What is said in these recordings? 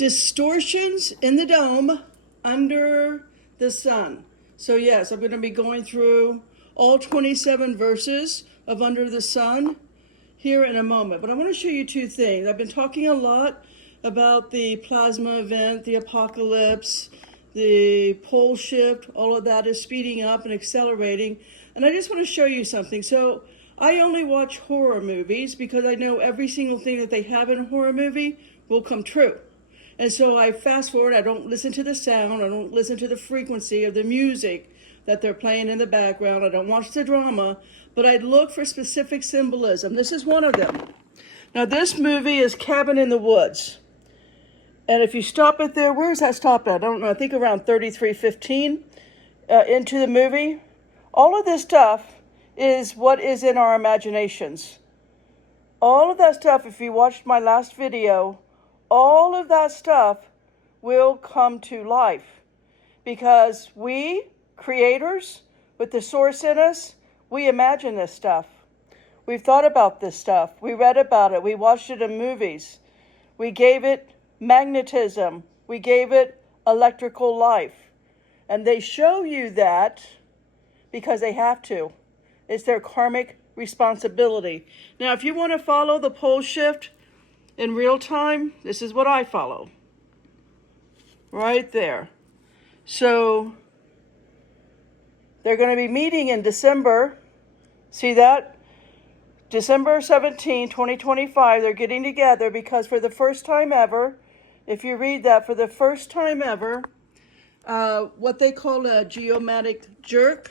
Distortions in the dome under the sun. So yes, I'm going to be going through all 27 verses of Under the Sun here in a moment. But I want to show you two things. I've been talking a lot about the plasma event, the apocalypse, the pole shift. All of that is speeding up and accelerating. And I just want to show you something. So I only watch horror movies because I know every single thing that they have in a horror movie will come true. And so I fast forward, I don't listen to the sound, I don't listen to the frequency of the music that they're playing in the background, I don't watch the drama, but I look for specific symbolism. This is one of them. Now this movie is Cabin in the Woods. And if you stop it there, where's that stop at? I don't know, I think around 33:15 into the movie. All of this stuff is what is in our imaginations. All of that stuff, if you watched my last video, all of that stuff will come to life because we, creators, with the source in us, we imagine this stuff. We've thought about this stuff. We read about it. We watched it in movies. We gave it magnetism. We gave it electrical life. And they show you that because they have to. It's their karmic responsibility. Now, if you want to follow the pole shift in real time, this is what I follow. Right there. So they're going to be meeting in December. See that? December 17, 2025, they're getting together because for the first time ever, if you read that, for the first time ever, what they call a geomatic jerk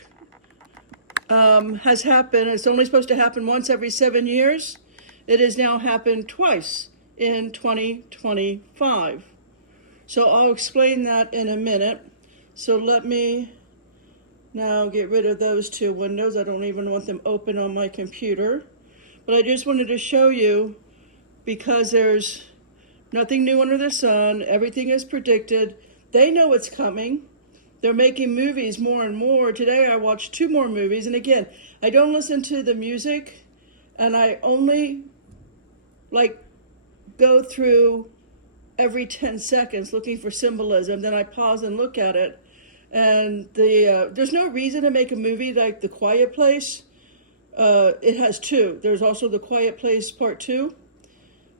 has happened. It's only supposed to happen once every 7 years. It has now happened twice in 2025. So I'll explain that in a minute. So let me now get rid of those two windows. I don't even want them open on my computer. But I just wanted to show you because there's nothing new under the sun. Everything is predicted. They know it's coming. They're making movies more and more. Today I watched 2 more movies. And again, I don't listen to the music and I only go through every 10 seconds looking for symbolism. Then I pause and look at it. And there's no reason to make a movie like The Quiet Place. It has 2. There's also The Quiet Place Part 2.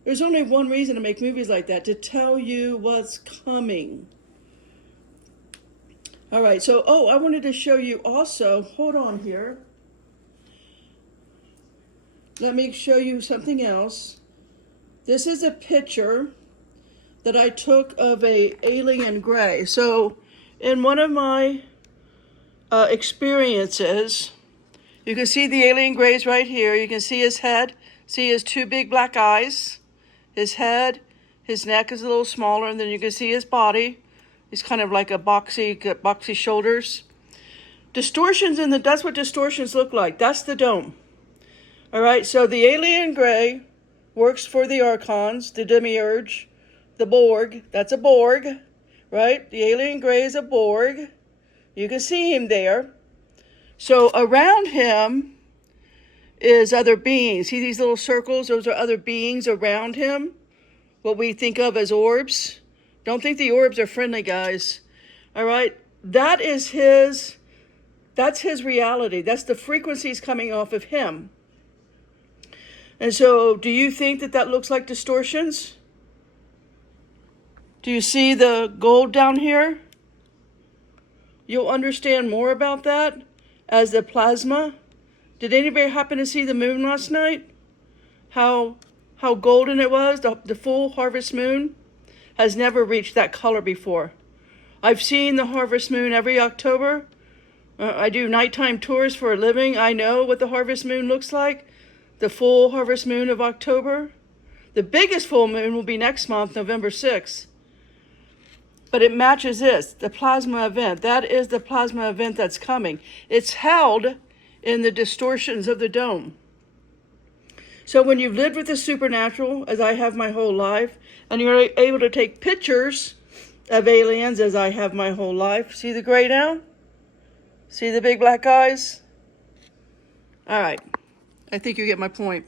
There's only one reason to make movies like that, to tell you what's coming. All right, so, I wanted to show you also, hold on here. Let me show you something else. This is a picture that I took of a alien gray. So in one of my experiences, you can see the alien grays right here. You can see his head, see his 2 big black eyes, his head, his neck is a little smaller, and then you can see his body. He's kind of like a boxy shoulders. Distortions that's what distortions look like. That's the dome. All right, so the alien gray works for the archons, the demiurge, the Borg. That's a Borg, right? The alien gray is a Borg. You can see him there. So around him is other beings. See these little circles? Those are other beings around him. What we think of as orbs. Don't think the orbs are friendly, guys. All right? That's his reality. That's the frequencies coming off of him. And so do you think that looks like distortions? Do you see the gold down here? You'll understand more about that as the plasma. Did anybody happen to see the moon last night? How golden it was? The full harvest moon has never reached that color before. I've seen the harvest moon every October. I do nighttime tours for a living. I know what the harvest moon looks like. The full harvest moon of October. The biggest full moon will be next month, November 6th. But it matches this, the plasma event. That is the plasma event that's coming. It's held in the distortions of the dome. So when you've lived with the supernatural, as I have my whole life, and you're able to take pictures of aliens, as I have my whole life. See the gray now? See the big black eyes? All right. I think you get my point.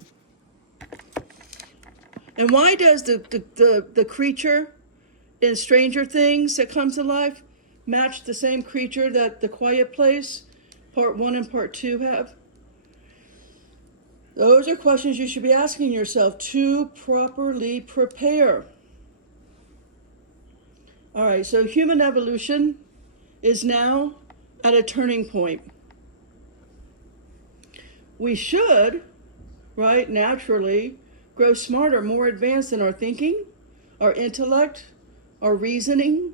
And why does the creature in Stranger Things that comes to life match the same creature that The Quiet Place, part 1 and part 2 have? Those are questions you should be asking yourself to properly prepare. All right, so human evolution is now at a turning point. We should, right, naturally grow smarter, more advanced in our thinking, our intellect, our reasoning,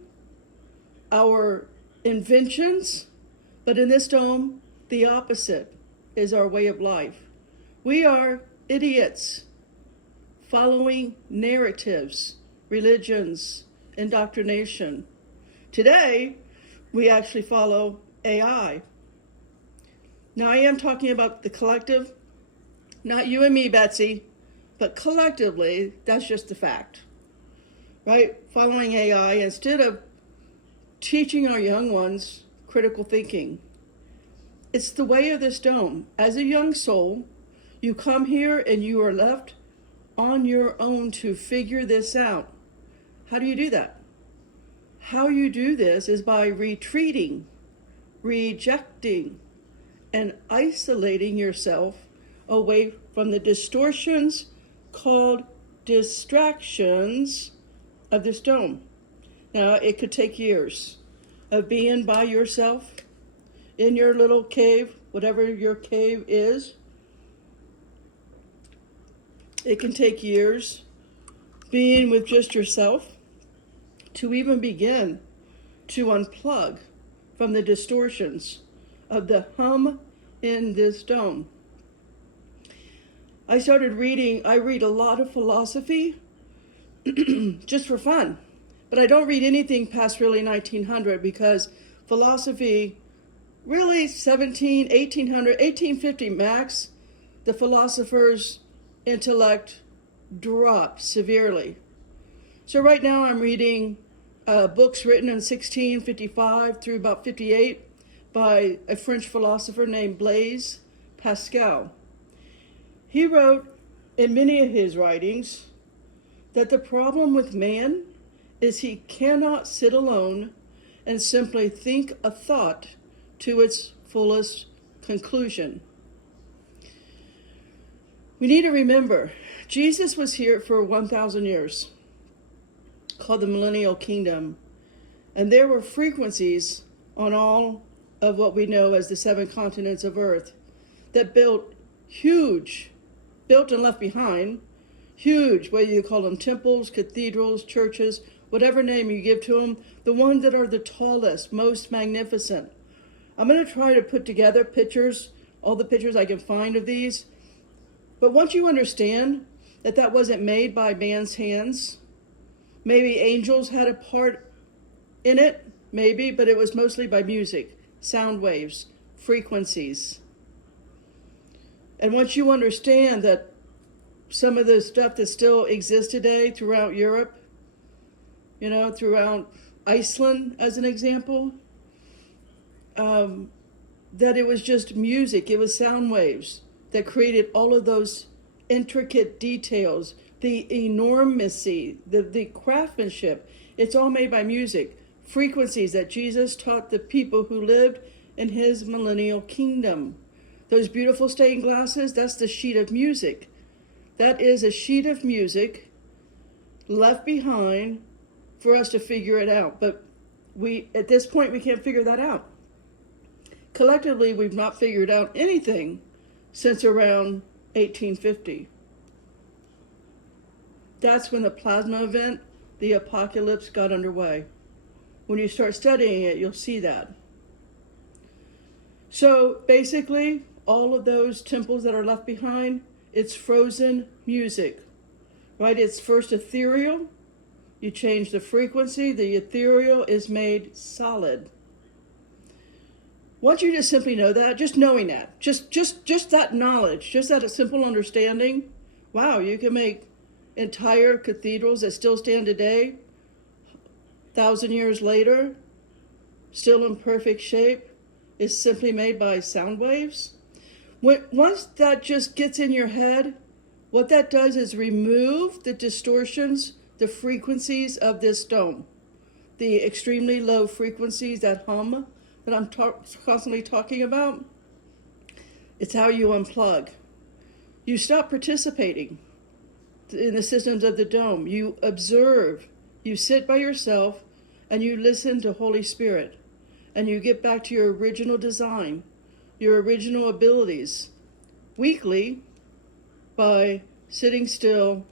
our inventions. But in this dome, the opposite is our way of life. We are idiots following narratives, religions, indoctrination. Today, we actually follow AI. Now, I am talking about the collective, not you and me, Betsy, but collectively, that's just the fact, right? Following AI instead of teaching our young ones critical thinking. It's the way of this dome. As a young soul, you come here and you are left on your own to figure this out. How do you do that? How you do this is by retreating, rejecting, and isolating yourself away from the distortions called distractions of this dome. Now, it could take years of being by yourself in your little cave, whatever your cave is. It can take years being with just yourself to even begin to unplug from the distortions of the hum in this dome. I read a lot of philosophy just for fun, but I don't read anything past really 1900 because philosophy really 1850 max, the philosophers' intellect dropped severely. So right now I'm reading books written in 1655 through about 58 by a French philosopher named Blaise Pascal. He wrote in many of his writings that the problem with man is he cannot sit alone and simply think a thought to its fullest conclusion. We need to remember, Jesus was here for 1,000 years, called the Millennial Kingdom, and there were frequencies on all of what we know as the 7 continents of Earth that built and left behind, huge, whether you call them temples, cathedrals, churches, whatever name you give to them, the ones that are the tallest, most magnificent. I'm going to try to put together pictures, all the pictures I can find of these. But once you understand that that wasn't made by man's hands, maybe angels had a part in it, maybe, but it was mostly by music, sound waves, frequencies. And once you understand that some of the stuff that still exists today throughout Europe, throughout Iceland as an example, that it was just music, it was sound waves that created all of those intricate details, the enormity, the craftsmanship. It's all made by music. Frequencies that Jesus taught the people who lived in his millennial kingdom. Those beautiful stained glasses, that's the sheet of music. That is a sheet of music left behind for us to figure it out. But at this point, we can't figure that out. Collectively, we've not figured out anything since around 1850. That's when the plasma event, the apocalypse, got underway. When you start studying it, you'll see that. So basically, all of those temples that are left behind, it's frozen music, right? It's first ethereal. You change the frequency, the ethereal is made solid. Once you just simply know that, just knowing that, just that knowledge, just that simple understanding, wow, you can make entire cathedrals that still stand today, 1,000 years later, still in perfect shape, is simply made by sound waves. Once that just gets in your head, what that does is remove the distortions, the frequencies of this dome. the extremely low frequencies, that hum that I'm constantly talking about, it's how you unplug. You stop participating in the systems of the dome. You observe. You sit by yourself and you listen to Holy Spirit. And you get back to your original design, your original abilities, weekly by sitting still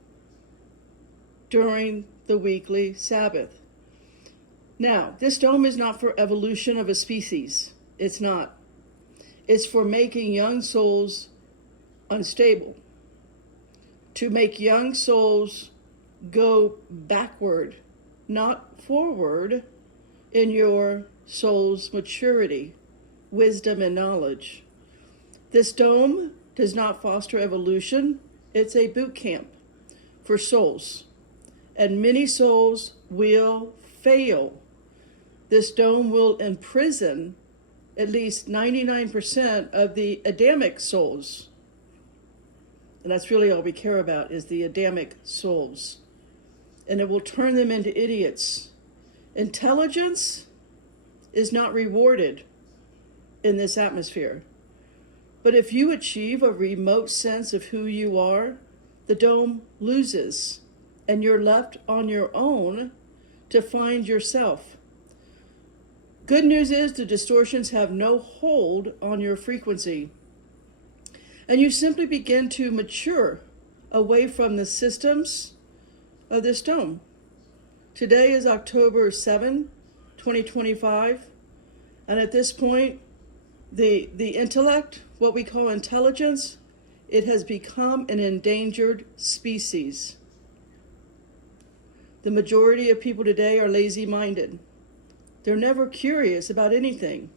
during the weekly Sabbath. Now, this dome is not for evolution of a species. It's not. It's for making young souls unstable, to make young souls go backward, not forward, in your soul's maturity, wisdom, and knowledge. This dome does not foster evolution. It's a boot camp for souls, and many souls will fail. This dome will imprison at least 99% of the Adamic souls. And that's really all we care about, is the Adamic souls. And it will turn them into idiots. Intelligence is not rewarded in this atmosphere. But if you achieve a remote sense of who you are, the dome loses, and you're left on your own to find yourself. Good news is the distortions have no hold on your frequency. And you simply begin to mature away from the systems of this dome. Today is October 7, 2025. And at this point, the intellect, what we call intelligence, it has become an endangered species. The majority of people today are lazy-minded. They're never curious about anything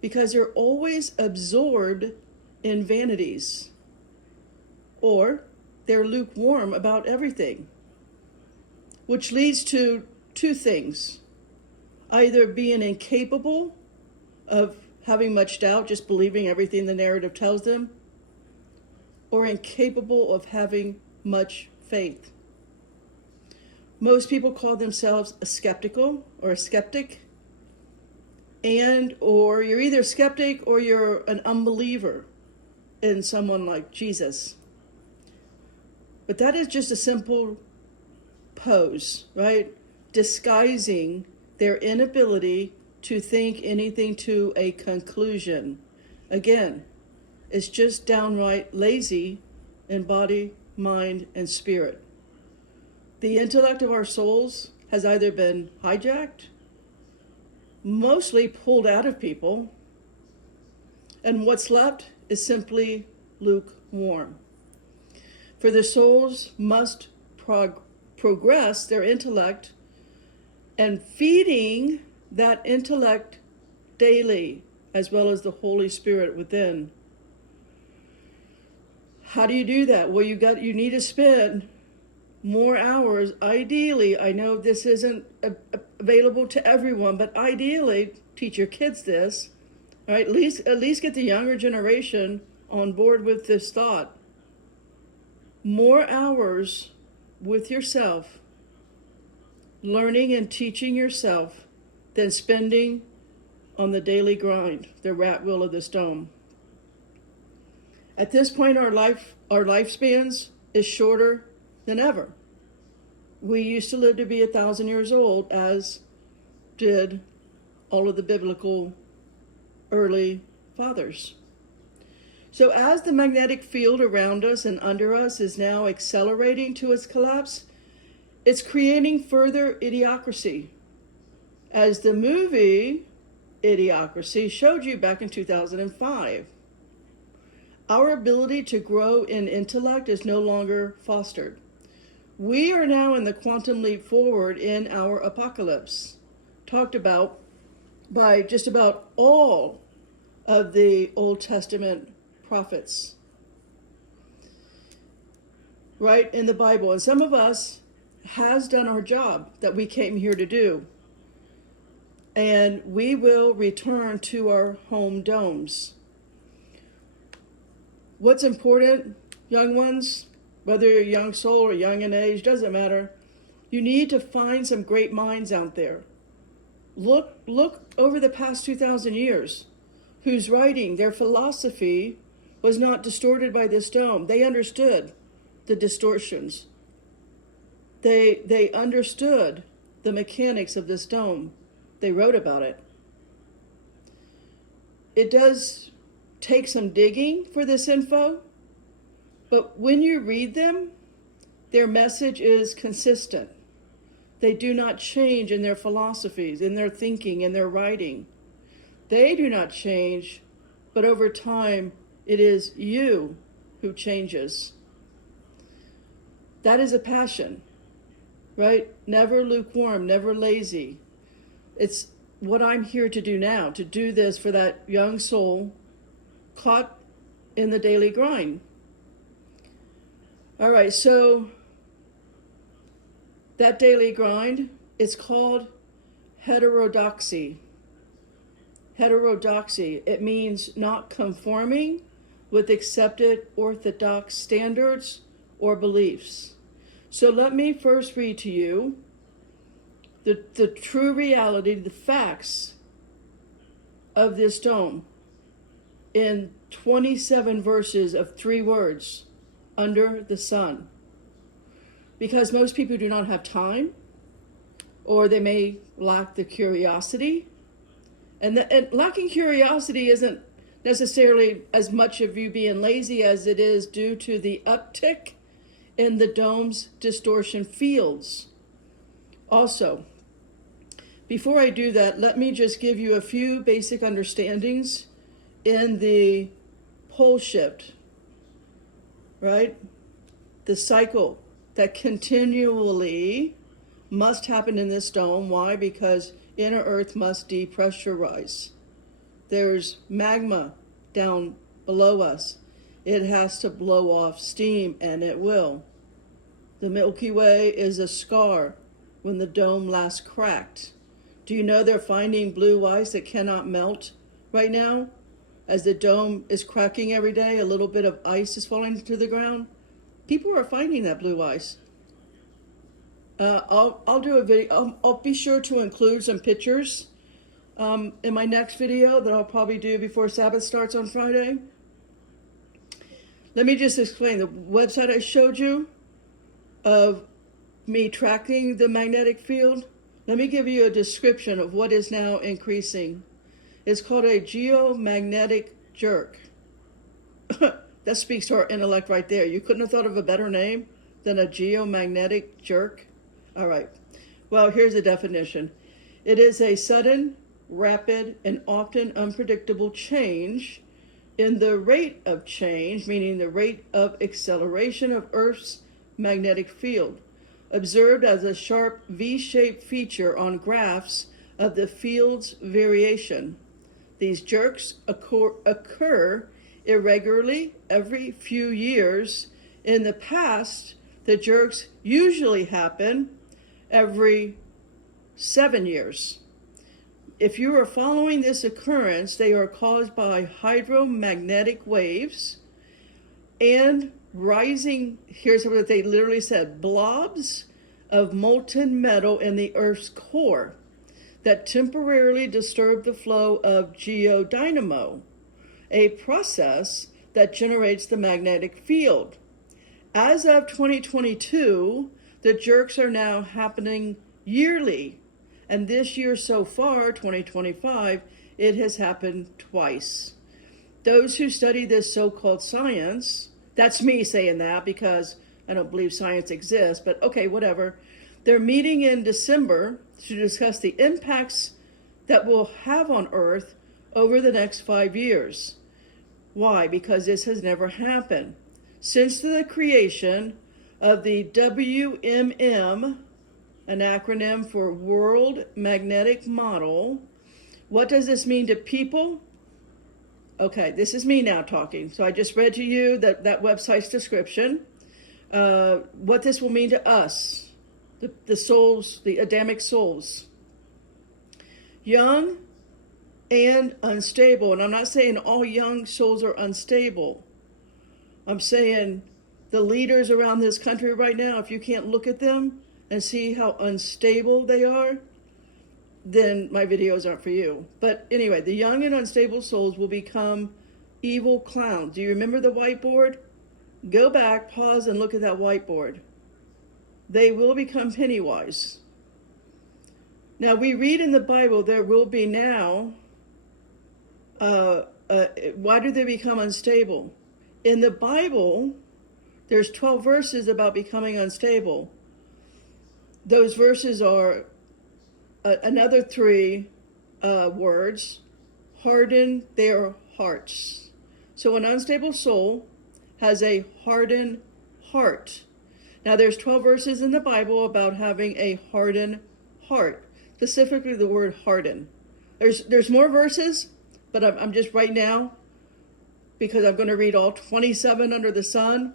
because they're always absorbed in vanities, or they're lukewarm about everything, which leads to two things: either being incapable of having much doubt, just believing everything the narrative tells them, or incapable of having much faith. Most people call themselves a skeptical or a skeptic, or you're either a skeptic or you're an unbeliever in someone like Jesus. But that is just a simple pose, right? Disguising their inability to think anything to a conclusion. Again, it's just downright lazy in body, mind, and spirit. The intellect of our souls has either been hijacked, mostly pulled out of people, and what's left is simply lukewarm. For the souls must progress their intellect, and feeding that intellect daily, as well as the Holy Spirit within. How do you do that? Well, you need to spend more hours. Ideally, I know this isn't available to everyone, but ideally, teach your kids this. All right, at least get the younger generation on board with this thought. More hours with yourself, learning and teaching yourself, than spending on the daily grind, the rat wheel of this dome. At this point, our lifespans is shorter than ever. We used to live to be 1,000 years old, as did all of the biblical early fathers. So as the magnetic field around us and under us is now accelerating to its collapse, it's creating further idiocracy. As the movie Idiocracy showed you back in 2005, our ability to grow in intellect is no longer fostered. We are now in the quantum leap forward in our apocalypse, talked about by just about all of the Old Testament prophets, right, in the Bible. And some of us has done our job that we came here to do. And we will return to our home domes. What's important, young ones, whether you're a young soul or young in age, doesn't matter. You need to find some great minds out there. Look over the past 2,000 years, whose writing, their philosophy was not distorted by this dome. They understood the distortions. They understood the mechanics of this dome. They wrote about it. It does take some digging for this info, but when you read them, their message is consistent. They do not change in their philosophies, in their thinking, in their writing. They do not change, but over time, it is you who changes. That is a passion, right? Never lukewarm, never lazy. It's what I'm here to do now, to do this for that young soul caught in the daily grind. All right, so that daily grind, it's called heterodoxy. Heterodoxy, it means not conforming with accepted orthodox standards or beliefs. So let me first read to you the true reality, the facts of this dome in 27 verses of 3 words, under the sun. Because most people do not have time, or they may lack the curiosity. And lacking curiosity isn't necessarily as much of you being lazy as it is due to the uptick in the dome's distortion fields. Also, before I do that, let me just give you a few basic understandings in the pole shift, right? The cycle that continually must happen in this dome. Why? Because inner Earth must depressurize. There's magma down below us. It has to blow off steam, and it will. The Milky Way is a scar when the dome last cracked. Do you know they're finding blue ice that cannot melt right now? As the dome is cracking every day, a little bit of ice is falling to the ground. People are finding that blue ice. I'll do a video. I'll be sure to include some pictures in my next video that I'll probably do before Sabbath starts on Friday. Let me just explain the website I showed you of me tracking the magnetic field. Let me give you a description of what is now increasing. It's called a geomagnetic jerk. That speaks to our intellect right there. You couldn't have thought of a better name than a geomagnetic jerk? All right. Well, here's the definition. It is a sudden, rapid, and often unpredictable change in the rate of change, meaning the rate of acceleration of Earth's magnetic field, observed as a sharp V-shaped feature on graphs of the field's variation. These jerks occur irregularly every few years. In the past, the jerks usually happen every 7 years. If you are following this occurrence, they are caused by hydromagnetic waves and rising, here's what they literally said, blobs of molten metal in the Earth's core that temporarily disturb the flow of geodynamo, a process that generates the magnetic field. As of 2022, the jerks are now happening yearly. And this year so far, 2025, it has happened twice. Those who study this so-called science, that's me saying that because I don't believe science exists, but okay, whatever. They're meeting in December to discuss the impacts that we'll have on Earth over the next 5 years. Why? Because this has never happened. Since the creation of the WMM, an acronym for World Magnetic Model. What does this mean to people? Okay, this is me now talking. So I just read to you that website's description. What this will mean to us, the souls, the Adamic souls. Young and unstable. And I'm not saying all young souls are unstable. I'm saying the leaders around this country right now, if you can't look at them and see how unstable they are, then my videos aren't for you. But anyway, the young and unstable souls will become evil clowns. Do you remember the whiteboard? Go back, pause, and look at that whiteboard. They will become Pennywise. Now, we read in the Bible there will be now, why do they become unstable? In the Bible, there's 12 verses about becoming unstable. Those verses are another 3 words: harden their hearts. So an unstable soul has a hardened heart. Now there's 12 verses in the Bible about having a hardened heart, specifically the word harden. There's more verses, but I'm just right now, because I'm going to read all 27 under the sun,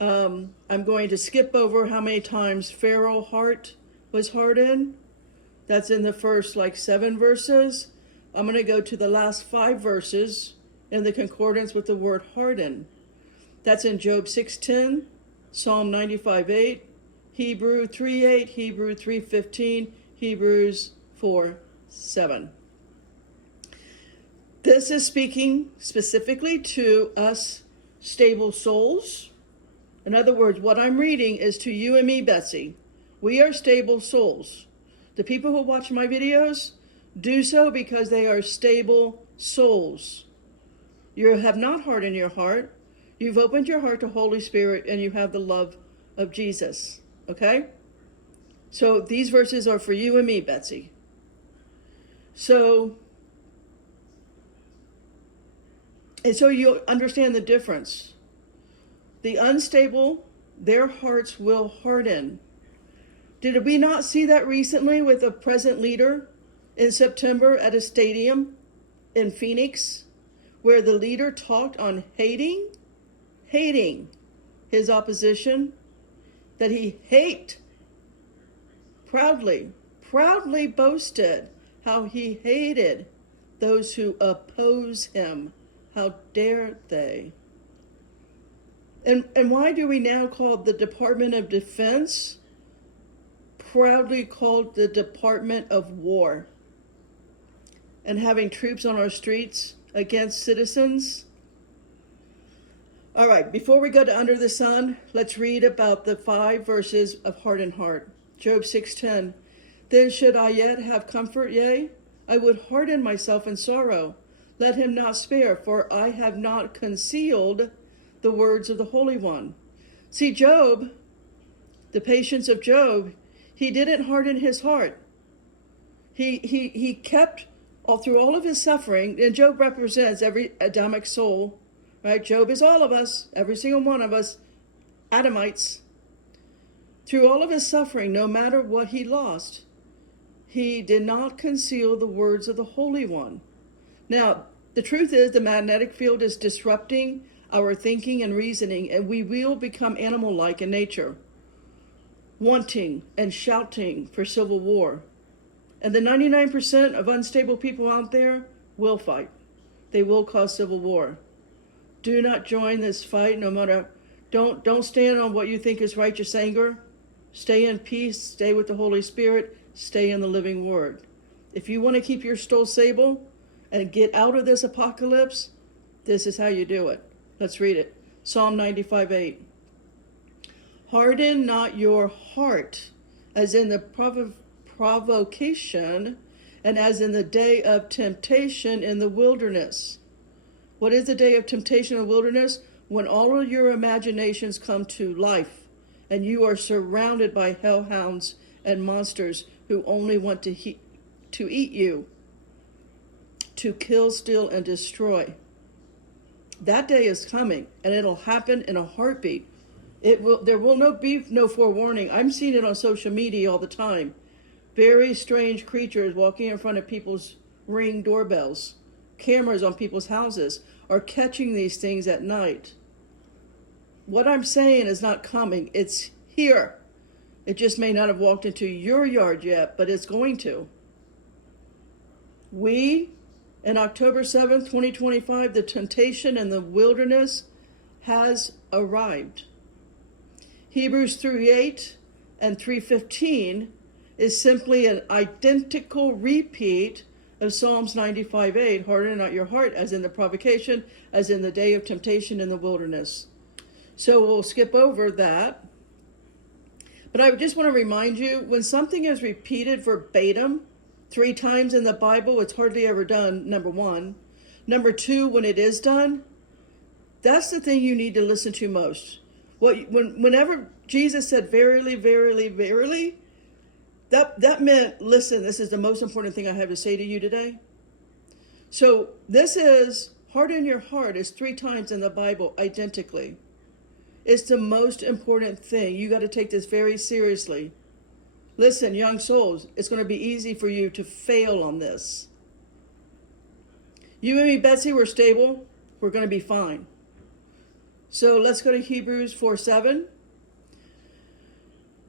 I'm going to skip over how many times Pharaoh's heart was hardened. That's in the first 7 verses. I'm going to go to the last 5 verses in the concordance with the word harden. That's in Job 6:10, Psalm 95:8, Hebrew 3:8, Hebrew 3:15, Hebrews 4:7. This is speaking specifically to us stable souls. In other words, what I'm reading is to you and me, Betsy. We are stable souls. The people who watch my videos do so because they are stable souls. You have not hardened your heart. You've opened your heart to Holy Spirit, and you have the love of Jesus. Okay? So these verses are for you and me, Betsy. So you'll understand the difference. The unstable, their hearts will harden. Did we not see that recently with a present leader in September at a stadium in Phoenix, where the leader talked on hating his opposition, that he proudly boasted how he hated those who oppose him. How dare they? And why do we now call the Department of Defense proudly called the Department of War? And having troops on our streets against citizens? All right, before we go to under the sun, let's read about the 5 verses of hardened heart. Job 6:10. Then should I yet have comfort? Yea, I would harden myself in sorrow. Let him not spare, for I have not concealed the words of the Holy One. See, Job, the patience of Job, he didn't harden his heart. He kept through all of his suffering, and Job represents every Adamic soul, right? Job is all of us, every single one of us, Adamites. Through all of his suffering, no matter what he lost, he did not conceal the words of the Holy One. Now, the truth is the magnetic field is disrupting our thinking and reasoning, and we will become animal-like in nature, wanting and shouting for civil war. And the 99% of unstable people out there will fight. They will cause civil war. Do not join this fight, no matter, don't stand on what you think is righteous anger. Stay in peace, stay with the Holy Spirit, stay in the living word. If you want to keep your soul stable and get out of this apocalypse, this is how you do it. Let's read it. Psalm 95:8. Harden not your heart, as in the provocation, and as in the day of temptation in the wilderness. What is the day of temptation in the wilderness? When all of your imaginations come to life, and you are surrounded by hellhounds and monsters who only want to eat you, to kill, steal, and destroy. That day is coming, and it'll happen in a heartbeat. There will be no forewarning. I'm seeing it on social media all the time. Very strange creatures walking in front of people's Ring doorbells. Cameras on people's houses are catching these things at night. What I'm saying is not coming. It's here. It just may not have walked into your yard yet, but it's going to. In October 7th, 2025, the temptation in the wilderness has arrived. Hebrews 3:8, and 3:15 is simply an identical repeat of Psalms 95:8, harden not your heart, as in the provocation, as in the day of temptation in the wilderness. So we'll skip over that. But I just want to remind you, when something is repeated verbatim 3 times in the Bible, it's hardly ever done, number one. Number two, when it is done, that's the thing you need to listen to most. Whenever Jesus said, verily, verily, verily, that meant, listen, this is the most important thing I have to say to you today. So this is, harden your heart is 3 times in the Bible, identically. It's the most important thing. You got to take this very seriously. Listen, young souls, it's going to be easy for you to fail on this. You and me, Betsy, we're stable. We're going to be fine. So let's go to Hebrews 4:7.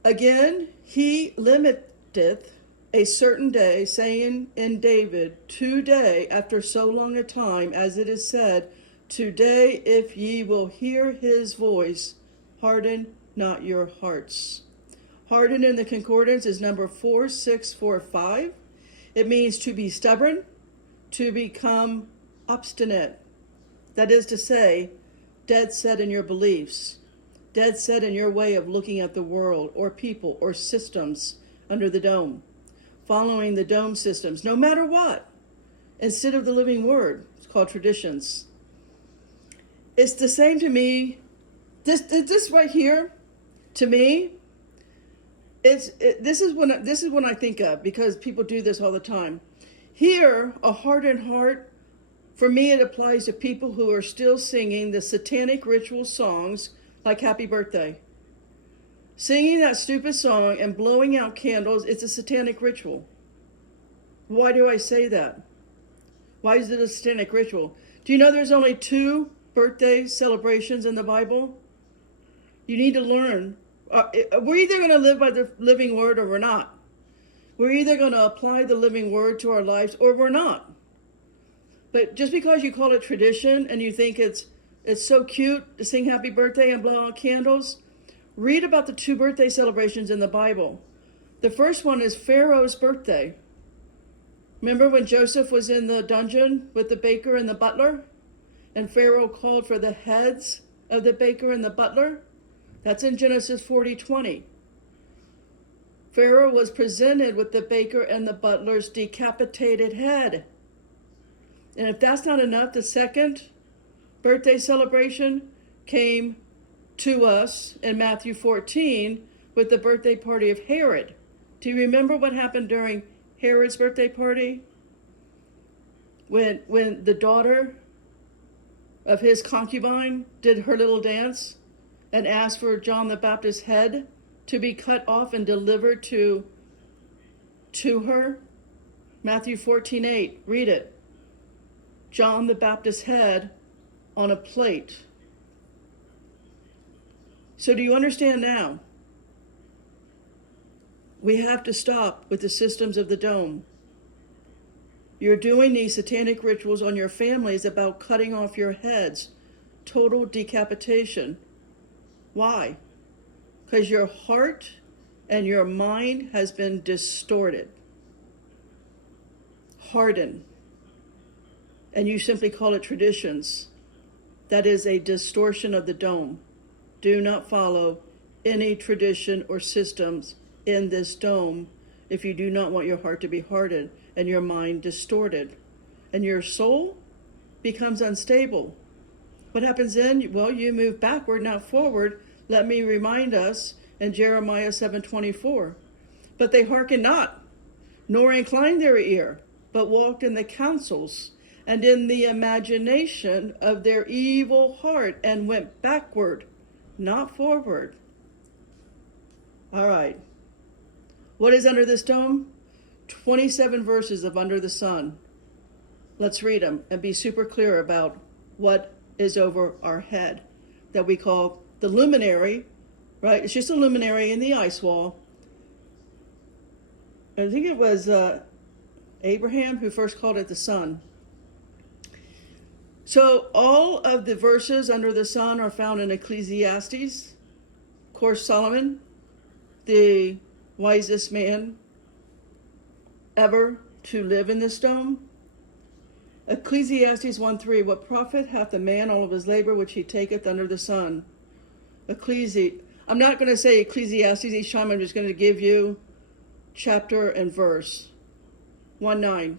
Again, he limiteth a certain day, saying in David, today, after so long a time, as it is said, today, if ye will hear his voice, harden not your hearts. Harden in the concordance is number 4645. It means to be stubborn, to become obstinate. That is to say, dead set in your beliefs, dead set in your way of looking at the world or people or systems under the dome, following the dome systems, no matter what, instead of the living word. It's called traditions. It's the same to me. This right here, to me, this is when I think of, because people do this all the time. Here, a hardened heart, for me, it applies to people who are still singing the satanic ritual songs like Happy Birthday. Singing that stupid song and blowing out candles, it's a satanic ritual. Why do I say that? Why is it a satanic ritual? Do you know there's only 2 birthday celebrations in the Bible? You need to learn. We're either going to live by the living word or we're not. We're either going to apply the living word to our lives or we're not. But just because you call it tradition and you think it's so cute to sing happy birthday and blow out candles, read about the 2 birthday celebrations in the Bible. The first one is Pharaoh's birthday. Remember when Joseph was in the dungeon with the baker and the butler? And Pharaoh called for the heads of the baker and the butler? That's in Genesis 40:20. Pharaoh was presented with the baker and the butler's decapitated head. And if that's not enough, the second birthday celebration came to us in Matthew 14 with the birthday party of Herod. Do you remember what happened during Herod's birthday party? When the daughter of his concubine did her little dance and asked for John the Baptist's head to be cut off and delivered to her. Matthew 14:8, read it. John the Baptist's head on a plate. So do you understand now? We have to stop with the systems of the dome. You're doing these satanic rituals on your families about cutting off your heads. Total decapitation. Why? Because your heart and your mind has been distorted. Hardened. And you simply call it traditions. That is a distortion of the dome. Do not follow any tradition or systems in this dome if you do not want your heart to be hardened and your mind distorted. And your soul becomes unstable. What happens then? Well, you move backward, not forward. Let me remind us in Jeremiah 7:24. But they hearkened not, nor inclined their ear, but walked in the counsels and in the imagination of their evil heart, and went backward, not forward. All right. What is under this dome? 27 verses of Under the Sun. Let's read them and be super clear about what is over our head that we call the luminary, right? It's just a luminary in the ice wall. I think it was Abraham who first called it the sun. So all of the verses under the sun are found in Ecclesiastes. Of course, Solomon, the wisest man ever to live in this dome? Ecclesiastes 1:3, what profit hath a man all of his labor which he taketh under the sun? I'm not going to say Ecclesiastes each time. I'm just going to give you chapter and verse. 1:9.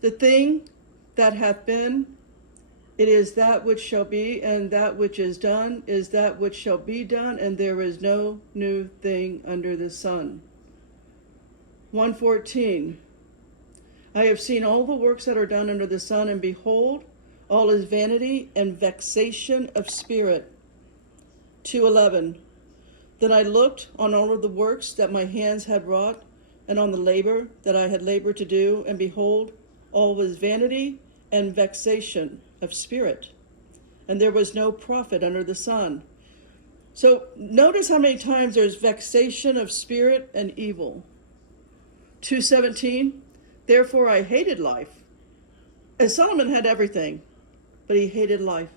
The thing that hath been, it is that which shall be, and that which is done is that which shall be done, and there is no new thing under the sun. 1:14. I have seen all the works that are done under the sun, and behold, all is vanity and vexation of spirit. 2:11. Then I looked on all of the works that my hands had wrought, and on the labor that I had labored to do, and behold, all was vanity and vexation of spirit, and there was no profit under the sun. So notice how many times there's vexation of spirit and evil. 2:17, therefore I hated life. And Solomon had everything, but he hated life,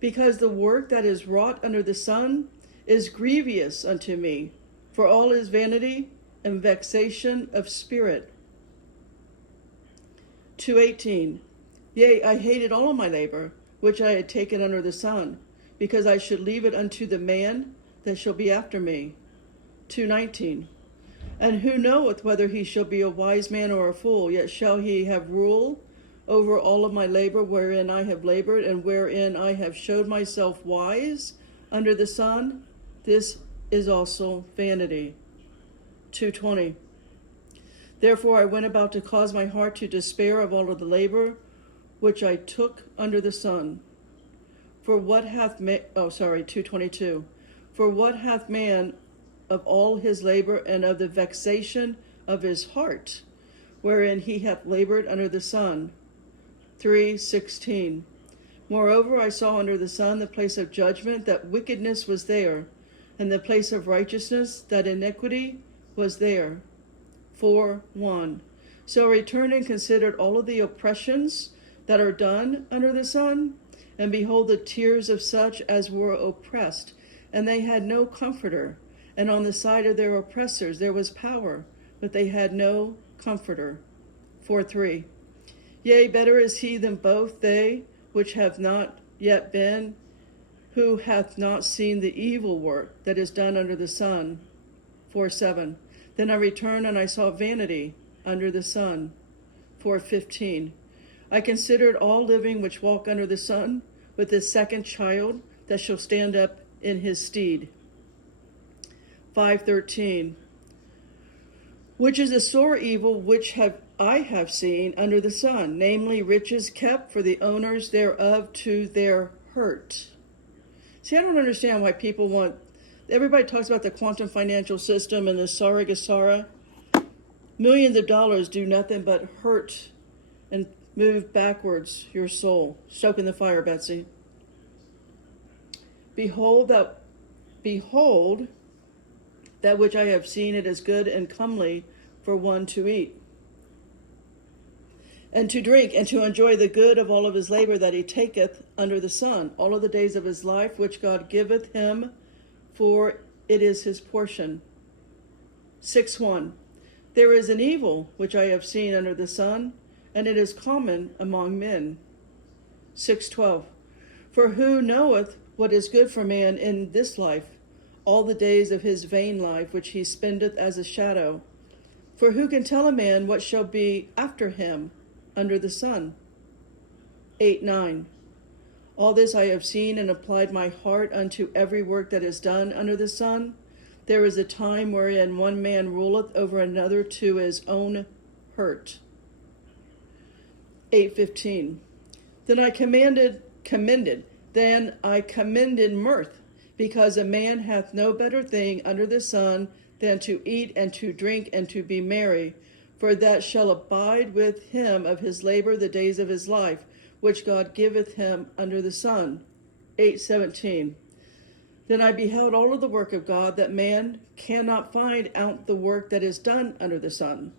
because the work that is wrought under the sun is grievous unto me, for all is vanity and vexation of spirit. 2:18, yea, I hated all of my labor, which I had taken under the sun, because I should leave it unto the man that shall be after me. 2:19, and who knoweth whether he shall be a wise man or a fool, yet shall he have rule over all of my labor wherein I have labored, and wherein I have showed myself wise under the sun. This is also vanity. 2:20, therefore I went about to cause my heart to despair of all of the labor which I took under the sun. For what hath 2:22, for what hath man of all his labor and of the vexation of his heart, wherein he hath labored under the sun? 3:16, moreover I saw under the sun the place of judgment, that wickedness was there, and the place of righteousness, that iniquity was there. 4:1, so I returned and considered all of the oppressions that are done under the sun, and behold the tears of such as were oppressed, and they had no comforter, and on the side of their oppressors there was power, but they had no comforter. 4:3, yea, better is he than both they which have not yet been, who hath not seen the evil work that is done under the sun. 4:7, then I returned and I saw vanity under the sun. 4:15, I considered all living which walk under the sun, with the second child that shall stand up in his stead. 5:13, which is a sore evil which I have seen under the sun, namely riches kept for the owners thereof to their hurt. See, I don't understand why everybody talks about the quantum financial system and the Saragasara. Millions of dollars do nothing but hurt and move backwards your soul. Soak in the fire, Betsy. Behold, that which I have seen, it is good and comely for one to eat, and to drink, and to enjoy the good of all of his labor that he taketh under the sun, all of the days of his life, which God giveth him, for it is his portion. 6:1, there is an evil which I have seen under the sun, and it is common among men. 6:12, for who knoweth what is good for man in this life, all the days of his vain life, which he spendeth as a shadow? For who can tell a man what shall be after him under the sun? 8:9, all this I have seen and applied my heart unto every work that is done under the sun. There is a time wherein one man ruleth over another to his own hurt. 8:15, then I commended mirth, because a man hath no better thing under the sun than to eat and to drink and to be merry, for that shall abide with him of his labor the days of his life, which God giveth him under the sun. 8:17, then I beheld all of the work of God, that man cannot find out the work that is done under the sun,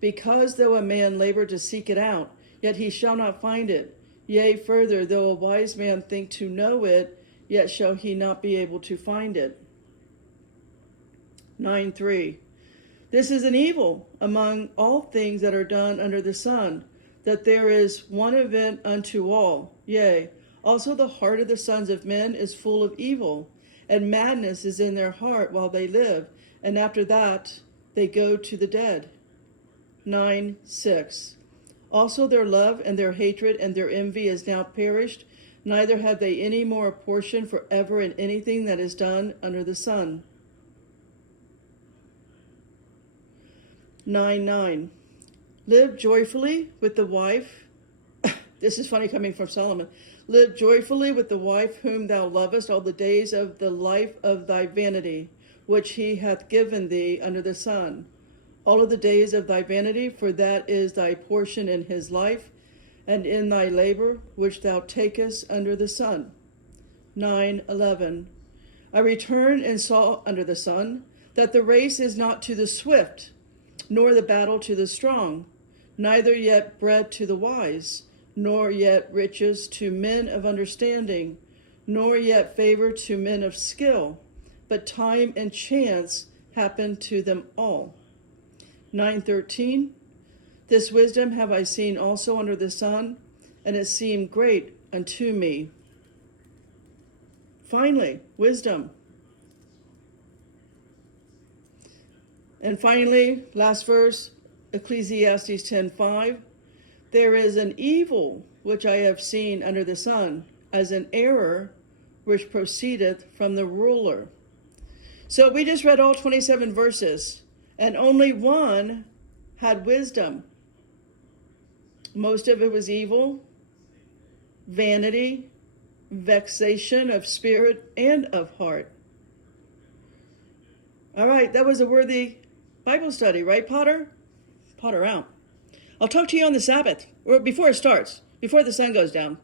because though a man labor to seek it out, yet he shall not find it. Yea, further, though a wise man think to know it, yet shall he not be able to find it. 9:3. This is an evil among all things that are done under the sun, that there is one event unto all. Yea, also the heart of the sons of men is full of evil, and madness is in their heart while they live, and after that they go to the dead. 9:6. Also their love and their hatred and their envy is now perished, neither have they any more portion forever in anything that is done under the sun. 9:9. Live joyfully with the wife. This is funny coming from Solomon. Live joyfully with the wife whom thou lovest all the days of the life of thy vanity, which he hath given thee under the sun. All of the days of thy vanity, for that is thy portion in his life, and in thy labor, which thou takest under the sun. 9:11. I returned and saw under the sun that the race is not to the swift, nor the battle to the strong, neither yet bread to the wise, nor yet riches to men of understanding, nor yet favor to men of skill, but time and chance happen to them all. 9:13. This wisdom have I seen also under the sun, and it seemed great unto me. Finally, wisdom. And finally, last verse, Ecclesiastes 10:5. There is an evil which I have seen under the sun, as an error which proceedeth from the ruler. So we just read all 27 verses, and only one had wisdom. Most of it was evil, vanity, vexation of spirit and of heart. All right, that was a worthy Bible study, right, Potter? Potter out. I'll talk to you on the Sabbath, or before it starts, before the sun goes down.